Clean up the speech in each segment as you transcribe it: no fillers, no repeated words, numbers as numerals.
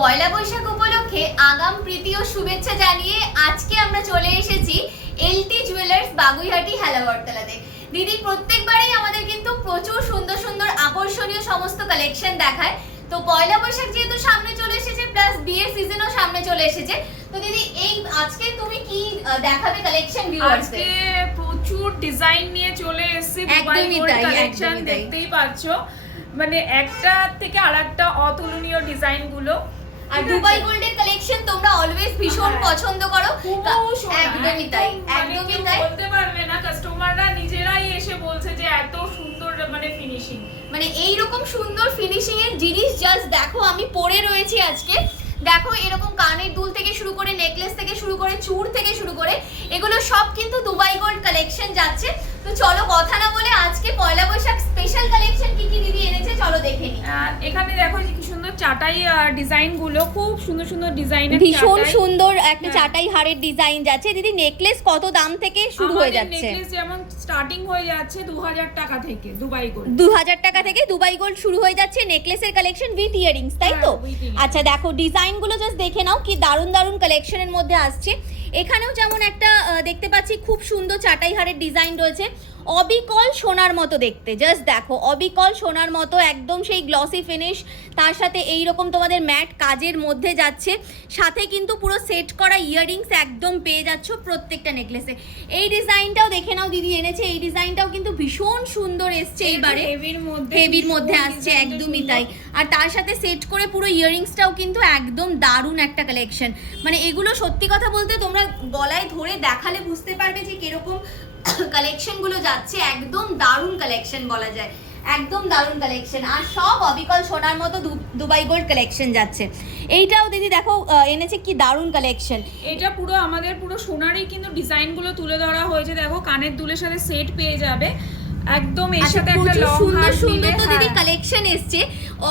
পয়লা বৈশাখ উপলক্ষে আগাম প্রীতি ও শুভেচ্ছা জানিয়ে আজকে আমরা চলে এসেছি এলটি জুয়েলার্স বাগুইহাটি হেলাবরতলাতে। দিদি প্রত্যেকবারই আমাদের কিন্তু প্রচুর সুন্দর সুন্দর আকর্ষণীয় সমস্ত কালেকশন দেখায়। তো পয়লা বৈশাখ যেহেতু সামনে চলে এসেছে, প্লাস বিয়ের সিজনও সামনে চলে এসেছে, তো দিদি এই আজকে তুমি কি দেখাবে কালেকশন ভিউয়ার্সদের? আজকে প্রচুর ডিজাইন নিয়ে চলে এসেছে, দুবাই গোল্ড কালেকশন দেখতেই পাচ্ছো, মানে একটা থেকে আরেকটা অতুলনীয় ডিজাইন গুলো। আর দুবাই গোল্ডের কালেকশন তোমরা অলওয়েজ ভীষণ পছন্দ করো। একদমই তাই, একদমই তাই। বলতে পারবে না, কাস্টমাররা নিজেরাই এসে বলছে যে এত সুন্দর মানে ফিনিশিং, মানে এইরকম সুন্দর ফিনিশিং এর জিনিস জাস্ট দেখো, আমি পরে রয়েছি আজকে। দেখো এরকম কানের দুল থেকে শুরু করে, নেকলেস থেকে শুরু করে, চূড় থেকে শুরু করে, এগুলো সব কিন্তু দুবাই গোল্ড কালেকশন যাচ্ছে। তো চলো কথা না বলে আজকে পয়লা বৈশাখ স্পেশাল কালেকশন কি কি দিদি এনেছে চলো দেখে নিই। এখানে দেখো কি সুন্দর চাটাই ডিজাইন গুলো, খুব সুন্দর সুন্দর ডিজাইন, ভীষণ সুন্দর একটা চাটাই হারের ডিজাইন যাচ্ছে। দিদি নেকলেস কত দাম থেকে শুরু হয়ে যাচ্ছে? নেকলেস যেমন স্টার্টিং হয়ে যাচ্ছে 2000 টাকা থেকে, দুবাই গোল্ড 2000 টাকা থেকে দুবাই গোল্ড শুরু হয়ে যাচ্ছে নেকলেসের কালেকশন উইথ ইয়ারিংস, তাই তো? আচ্ছা দেখো ডিজাইন গুলো জাস্ট দেখে নাও, কি দারুণ দারুণ কালেকশনের মধ্যে আসছে। এখানেও যেমন একটা দেখতে পাচ্ছি খুব সুন্দর চাটাই হারের ডিজাইন রয়েছে, অবিকল সোনার মতো দেখতে। জাস্ট দেখো অবিকল সোনার মতো, একদম সেই গ্লসি ফিনিশ, তার সাথে এই রকম তোমাদের ম্যাট কাজের মধ্যে যাচ্ছে, সাথে কিন্তু পুরো সেট করা ইয়াররিংস একদম পেয়ে যাচ্ছ প্রত্যেকটা নেকলেসে। এই ডিজাইনটাও দেখে নাও দিদি এনেছে, এই ডিজাইনটাও কিন্তু ভীষণ সুন্দর এসছে এইবারে, হেভির মধ্যে আসছে, একদমই তাই। আর তার সাথে সেট করে পুরো ইয়াররিংসটাও কিন্তু একদম দারুণ একটা কালেকশন। মানে এগুলো সত্যি কথা বলতে তোমরা গলায় ধরে দেখালে বুঝতে পারবে যে কিরকম কালেকশন গুলো যাচ্ছে। একদম দারুণ কালেকশন বলা যায়, একদম দারুণ কালেকশন। আর সব অবিকল সোনার মতো দুবাই গোল্ড কালেকশন যাচ্ছে। এইটাও দিদি দেখো এনেছে, কি দারুণ কালেকশন। এটা পুরো আমাদের পুরো সোনারই কিন্তু ডিজাইন গুলো তুলে ধরা হয়েছে। দেখো কানের দুলের সাথে সেট পেয়ে যাবে একদম, এর সাথে একটা লং হার সুন্দর তো দিদি কালেকশন এসছে।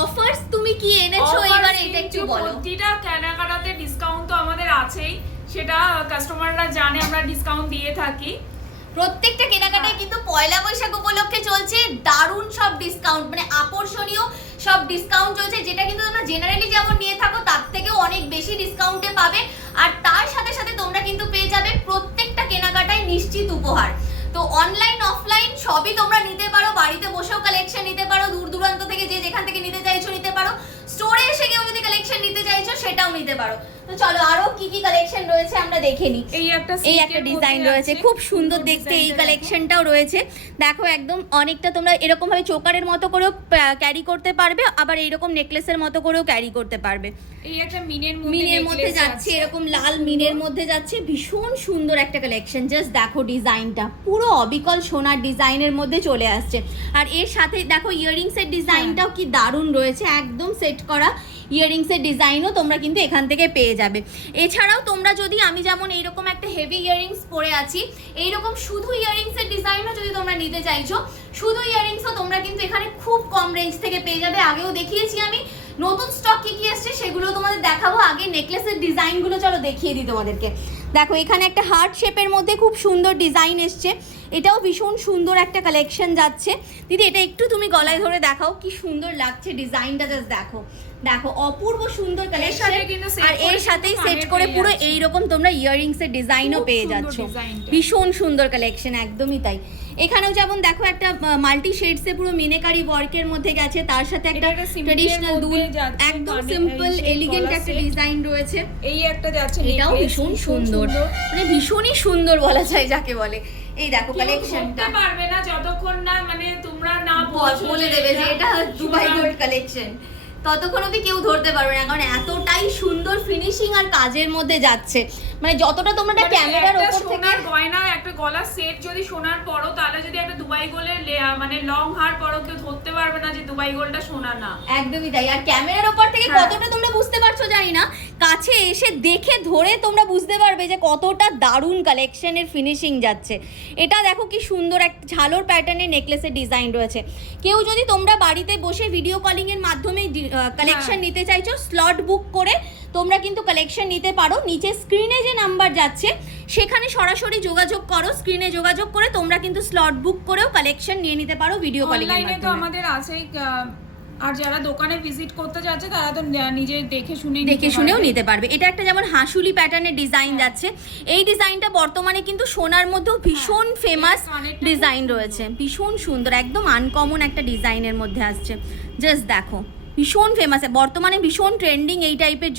অফারস তুমি কি এনেছো এবারে এটা একটু বলো। প্রতিটা কেনাকাটাতে ডিসকাউন্ট তো আমাদের আছেই, সেটা কাস্টমাররা জানে, আমরা ডিসকাউন্ট দিয়ে থাকি। প্রত্যেকটা কেনাকাটায় কিন্তু পয়লা বৈশাখ উপলক্ষে চলছে দারুণ সব ডিসকাউন্ট, মানে আকর্ষণীয় সব ডিসকাউন্ট চলছে, যেটা কিন্তু তোমরা জেনারেলি যেমন নিয়ে থাকো তার থেকেও অনেক বেশি ডিসকাউন্টে পাবে। আর তার সাথে সাথে তোমরা কিন্তু পেয়ে যাবে প্রত্যেকটা কেনাকাটায় নিশ্চিত উপহার। তো অনলাইন অফলাইন সবই তোমরা নিতে পারো, বাড়িতে বসেও কালেকশন নিতে পারো, দূর দূরান্ত থেকে যে যেখান থেকে নিতে চাইছো নিতে পারো, স্টোরে এসে কেউ যদি কালেকশন নিতে চাইছো সেটাও নিতে পারো। তো চলো আরো কি কি কালেকশন রয়েছে আমরা দেখে নিই। এই একটা ডিজাইন রয়েছে, খুব সুন্দর দেখতে এই কালেকশনটাও রয়েছে। দেখো একদম অনেকটা তোমরা এরকম ভাবে চোকারের মতো করেও ক্যারি করতে পারবে, আবার এইরকম নেকলেসের মতো করেও ক্যারি করতে পারবে। এই একটা মিনের মধ্যে যাচ্ছে, এরকম লাল মিনের মধ্যে যাচ্ছে, ভীষণ সুন্দর একটা কালেকশন। জাস্ট দেখো ডিজাইনটা পুরো অবিকল সোনার ডিজাইনের মধ্যে চলে আসছে। আর এর সাথে দেখো ইয়াররিংসের ডিজাইনটাও কি দারুণ রয়েছে, একদম সেট করা ইয়াররিংসের ডিজাইনও তোমরা কিন্তু এখান থেকে পেয়ে যাবে। এছাড়াও তোমরা যদি, আমি যেমন এইরকম একটা হেভি ইয়াররিংস পরে আছি, এইরকম শুধু ইয়াররিংসের ডিজাইনও যদি তোমরা নিতে চাইছো, শুধু ইয়াররিংসও তোমরা কিন্তু এখানে খুব কম রেঞ্জ থেকে পেয়ে যাবে। আগেও দেখিয়েছি আমি, নতুন স্টক কি কি আসছে সেগুলো তোমাদের দেখাবো। আগে নেকলেসের ডিজাইনগুলো চলো দেখিয়ে দিই তোমাদেরকে। দেখো এখানে একটা হার্ট শেপের মধ্যে খুব সুন্দর ডিজাইন এসছে, এটাও ভীষণ সুন্দর একটা কালেকশন যাচ্ছে। দিদি এটা একটু তুমি গলায় ধরে দেখাও, কি সুন্দর লাগছে ডিজাইনটা, জাস্ট দেখো দেখো অপূর্ব সুন্দর কালেকশন। আর এর সাথেই সেট করে পুরো এইরকম তোমরা ইয়াররিংস এর ডিজাইনও পেয়ে যাচ্ছ, ভীষণ সুন্দর কালেকশন, একদমই তাই। এখানেও যেমন দেখো একটা মাল্টি শেডস এ পুরো মিনেকারি ওয়ার্কের মধ্যে গেছে, তার সাথে একটা ট্র্যাডিশনাল দুল, একদম সিম্পল এলিগেন্ট একটা ডিজাইন রয়েছে। এই একটা যাচ্ছে, এটাও ভীষণ সুন্দর, মানে ভীষণই সুন্দর বলা যায় যাকে বলে। এই দেখো কালেকশনটা পারবে না যতক্ষণ না মানে তোমরা না বলে দেবে যে এটা দুবাই গোল্ড কালেকশন, ততক্ষণ অবধি কেউ ধরতে পারবে না, কারণ এতটাই সুন্দর ফিনিশিং আর কাজের মধ্যে যাচ্ছে। মানে যতটা তোমরা ক্যামেরার উপর থেকে গয়না, একটা গলার সেট যদি সোনার পরো, তাহলে যদি একটা দুবাই গোল্ডের মানে লং হার পরো, কেউ ধরতে পারবে না যে দুবাই গোল্ডটা সোনা না। একদমই তাই। আর ক্যামেরার উপর থেকে কতটা তোমরা বুঝতে পারছো জানি না, কাছে এসে দেখে ধরে তোমরা বুঝতে পারবে যে কতটা দারুণ কালেকশনের ফিনিশিং যাচ্ছে। এটা দেখো কি সুন্দর একটা ঝালোর প্যাটার্নের নেকলেসের ডিজাইন রয়েছে। কেউ যদি তোমরা বাড়িতে বসে ভিডিও কলিং এর মাধ্যমে কালেকশন নিতে চাইছো, স্লট বুক করে তোমরা কিন্তু কালেকশন নিতে পারো। নিচে স্ক্রিনে যে নাম্বার যাচ্ছে সেখানে সরাসরি যোগাযোগ করো, স্ক্রিনে যোগাযোগ করে তোমরা কিন্তু স্লট বুক করেও কালেকশন নিয়ে নিতে পারো ভিডিও কলিং এর মাধ্যমে। অনলাইনে তো আমাদের আছেই আর যারা দোকানে ভিজিট করতে যাচ্ছে তারা তো নিজে দেখে শুনেও নিতে পারবে। এটা একটা যেমন হাসুলি প্যাটার্নের ডিজাইন যাচ্ছে, এই ডিজাইনটা বর্তমানে কিন্তু সোনার মধ্যেও ভীষণ ফেমাস ডিজাইন রয়েছে, ভীষণ সুন্দর, একদম আনকমন একটা ডিজাইনের মধ্যে আসছে। জাস্ট দেখো ভীষণ ফেমাস, বর্তমানে ভীষণ ট্রেন্ডিং এই টাইপের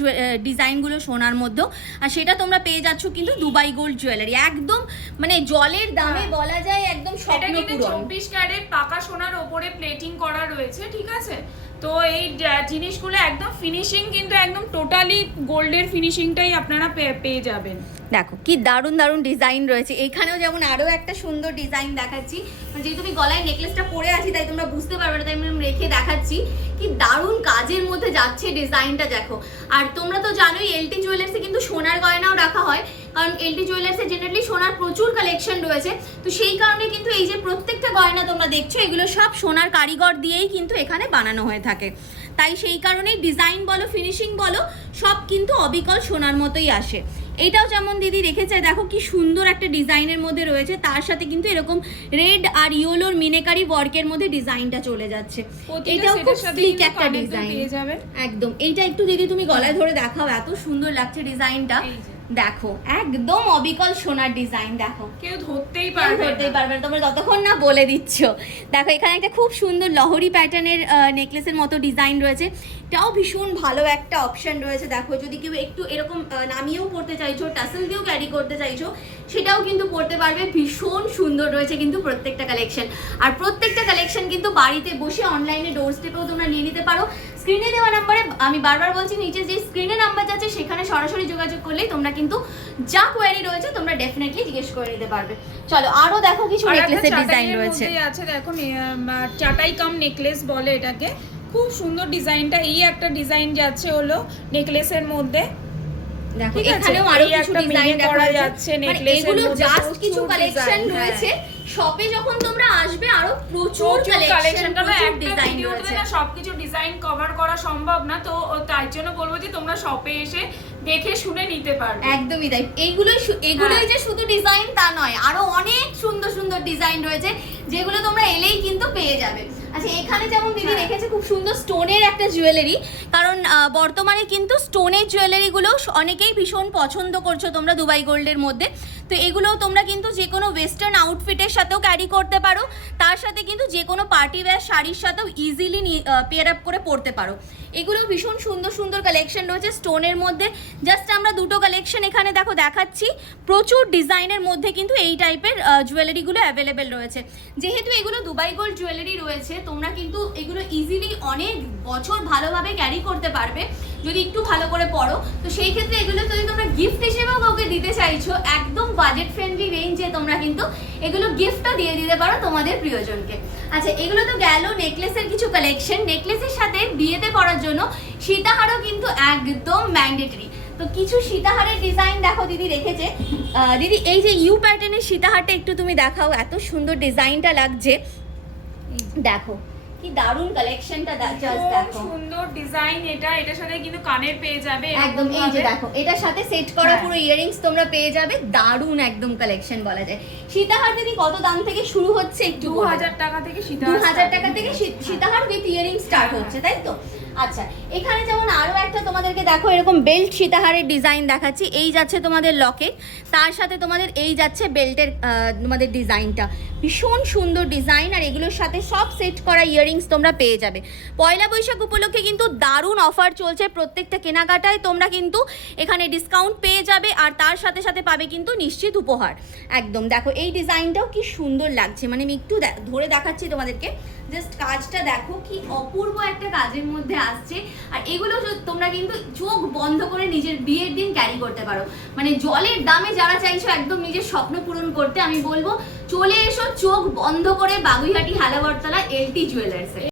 ডিজাইনগুলো সোনার মধ্যেও। আর সেটা তোমরা পেয়ে যাচ্ছ কিন্তু দুবাই গোল্ড জুয়েলারি, একদম মানে জলের দামে বলা যায় একদম স্বপ্ন পূরণ। 24 ক্যারেট পাকা সোনার ওপরে প্লেটিং করা রয়েছে, ঠিক আছে। তো এই জিনিসগুলো একদম ফিনিশিং কিন্তু একদম টোটালি গোল্ডের ফিনিশিংটাই আপনারা পেয়ে যাবেন। দেখো কি দারুণ দারুণ ডিজাইন রয়েছে। এখানেও যেমন আরও একটা সুন্দর ডিজাইন দেখাচ্ছি, যেহেতু আমি গলায় নেকলেসটা পরে আছি তাই তোমরা বুঝতে পারবে না, তাই আমি রেখে দেখাচ্ছি। কি দারুণ কাজের মধ্যে যাচ্ছে ডিজাইনটা দেখো। আর তোমরা তো জানোই এলটি জুয়েলার্সে কিন্তু সোনার গয়নাও রাখা হয়, কারণ এলটি জুয়েলার্সে জেনারেলি সোনার প্রচুর কালেকশন রয়েছে। তো সেই কারণে কিন্তু এই যে প্রত্যেকটা গয়না তোমরা দেখছো এগুলো সব সোনার কারিগর দিয়েই কিন্তু এখানে বানানো হয়ে থাকে। তাই সেই কারণেই ডিজাইন বলো ফিনিশিং বলো সব কিন্তু অবিকল সোনার মতোই আসে। এটাও যেমন দিদি রেখেছে, দেখো কি সুন্দর একটা ডিজাইনের মধ্যে রয়েছে, তার সাথে কিন্তু এরকম রেড আর ইয়েলোর মিনেকারি ওয়ার্কের মধ্যে ডিজাইনটা চলে যাচ্ছে। এটাও খুব স্লিক একটা ডিজাইন একদম। এইটা একটু দিদি তুমি গলায় ধরে দেখাও, এত সুন্দর লাগছে ডিজাইনটা। দেখো একদম অবিকল সোনার ডিজাইন, দেখো কেউ ধরতেই পারবে না তোমরা যতক্ষণ না বলে দিচ্ছ। দেখো এখানে একটা খুব সুন্দর লহরি প্যাটার্নের নেকলেসের মতো ডিজাইন রয়েছে, এটাও ভীষণ ভালো একটা অপশন রয়েছে। দেখো যদি কেউ একটু এরকম নামিয়েও পড়তে চাইছো, টাসেল দিয়েও ক্যারি করতে চাইছো, সেটাও কিন্তু পড়তে পারবে। ভীষণ সুন্দর রয়েছে কিন্তু প্রত্যেকটা কালেকশন। আর প্রত্যেকটা কালেকশন কিন্তু বাড়িতে বসে অনলাইনে ডোর স্টেপেও তোমরা নিয়ে নিতে পারো। স্ক্রিনে দেওয়া নাম্বারে, আমি বারবার বলছি, নিচে যে স্ক্রিনে নাম্বার যাচ্ছে সেখানে সরাসরি যোগাযোগ করলেই তোমরা কিন্তু যা কোয়ারি রয়েছে তোমরা ডেফিনেটলি জিজ্ঞেস করে নিতে পারবে। চলো আরো দেখো কিছু নেকলেসের ডিজাইন রয়েছে। আছে দেখো চাটাই কাম নেকলেস বলে এটাকে, খুব সুন্দর ডিজাইনটা। এই একটা ডিজাইন যাচ্ছে হলো নেকলেসের মধ্যে, দেখো এখানেও আরো কিছু ডিজাইন করা যাচ্ছে নেকলেসের মধ্যে। এগুলো জাস্ট কিছু কালেকশন রয়েছে, শপে যখন তোমরা আসবে আরো প্রচুর কালেকশন, প্রচুর ডিজাইন রয়েছে। না সবকিছু ডিজাইন কভার করা সম্ভব না, তো তাই জন্য বলবো যে তোমরা শপে এসে দেখে শুনে নিতে পারবে। একদমই তাই। এগুলোই যে শুধু ডিজাইন তা নয়, আরো অনেক সুন্দর সুন্দর ডিজাইন রয়েছে যেগুলো তোমরা এলেই কিন্তু পেয়ে যাবে। আচ্ছা এখানে যেমন দিদি রেখেছে খুব সুন্দর স্টোনের একটা জুয়েলারি, কারণ বর্তমানে কিন্তু স্টোনের জুয়েলারিগুলো অনেকেই ভীষণ পছন্দ করছো তোমরা দুবাই গোল্ডের মধ্যে। তো এগুলো তোমরা কিন্তু যে কোনো ওয়েস্টার্ন আউটফিটের সাথেও ক্যারি করতে পারো, তার সাথে কিন্তু যে কোনো পার্টি ওয়্যার শাড়ির সাথেও ইজিলি পেয়ার আপ করে পরতে পারো। এগুলো ভীষণ সুন্দর সুন্দর কালেকশন রয়েছে স্টোনের মধ্যে। জাস্ট আমরা দুটো কালেকশন এখানে দেখো দেখাচ্ছি, প্রচুর ডিজাইনের মধ্যে কিন্তু এই টাইপের জুয়েলারিগুলো অ্যাভেলেবেল রয়েছে। যেহেতু এগুলো দুবাই গোল্ড জুয়েলারি রয়েছে, তোমরা কিন্তু এগুলো ইজিলি অনেক বছর ভালোভাবে ক্যারি করতে পারবে যদি একটু ভালো করে পড়ো। তো সেই ক্ষেত্রে এগুলো যদি তোমরা গিফট হিসেবেও কাউকে দিতে চাইছো, একদম বাজেট ফ্রেন্ডলি রেঞ্জে তোমরা কিন্তু এগুলো গিফটও দিয়ে দিতে পারো তোমাদের প্রিয়জনকে। আচ্ছা এগুলো তো গেল নেকলেসের কিছু কালেকশন। নেকলেসের সাথে বিয়েতে পরার জন্য সীতাহারও কিন্তু একদম ম্যান্ডেটরি। তো কিছু সীতাহারের ডিজাইন দেখো দিদি রেখেছে। দিদি এই যে ইউ প্যাটার্নের সীতাহারটা একটু তুমি দেখাও, এত সুন্দর ডিজাইনটা লাগছে। দেখো কি দারুন কালেকশনটা, জাস্ট দেখো সুন্দর ডিজাইন। এটার সাথে কিন্তু কানের পেয়ে যাবে একদম। এই যে দেখো এটার সাথে সেট করা পুরো ইয়ারিংস তোমরা পেয়ে যাবে। দারুন একদম কালেকশন বলা যায়। সীতাহার দিদি কত দাম থেকে শুরু হচ্ছে একটু? 2000 টাকা থেকে 2000 টাকা থেকে সীতাহার উইথ ইয়ারিং স্টার্ট হচ্ছে, তাই তো? আচ্ছা এখানে যেমন আরো একটা তোমাদেরকে দেখো এরকম বেল্ট সীতাহারের ডিজাইন দেখাচ্ছি। এই যাচ্ছে তোমাদের লকেট, তার সাথে তোমাদের এই যাচ্ছে বেল্টের তোমাদের ডিজাইনটা, ভীষণ সুন্দর ডিজাইন। আর এগুলোর সাথে সব সেট করা ইয়ারিংস তোমরা পেয়ে যাবে। পয়লা বৈশাখ উপলক্ষে কিন্তু দারুণ অফার চলছে, প্রত্যেকটা কেনাকাটায় তোমরা কিন্তু এখানে ডিসকাউন্ট পেয়ে যাবে। আর তার সাথে সাথে পাবে কিন্তু নিশ্চিত উপহার। একদম দেখো এই ডিজাইনটাও কি সুন্দর লাগছে, মানে আমি একটু ধরে দেখাচ্ছি তোমাদেরকে। জাস্ট কাজটা দেখো কি অপূর্ব একটা কাজের মধ্যে আসছে। আর এগুলো তোমরা কিন্তু চোখ বন্ধ করে নিজের বিয়ের দিন ক্যারি করতে পারো। মানে জলের দামে যারা চাইছো একদম নিজের স্বপ্ন পূরণ করতে, আমি বলবো চলে এসো চোখ বন্ধ করে বাগুইহাটি হালাবরতলা এলটি জুয়েলার্সে।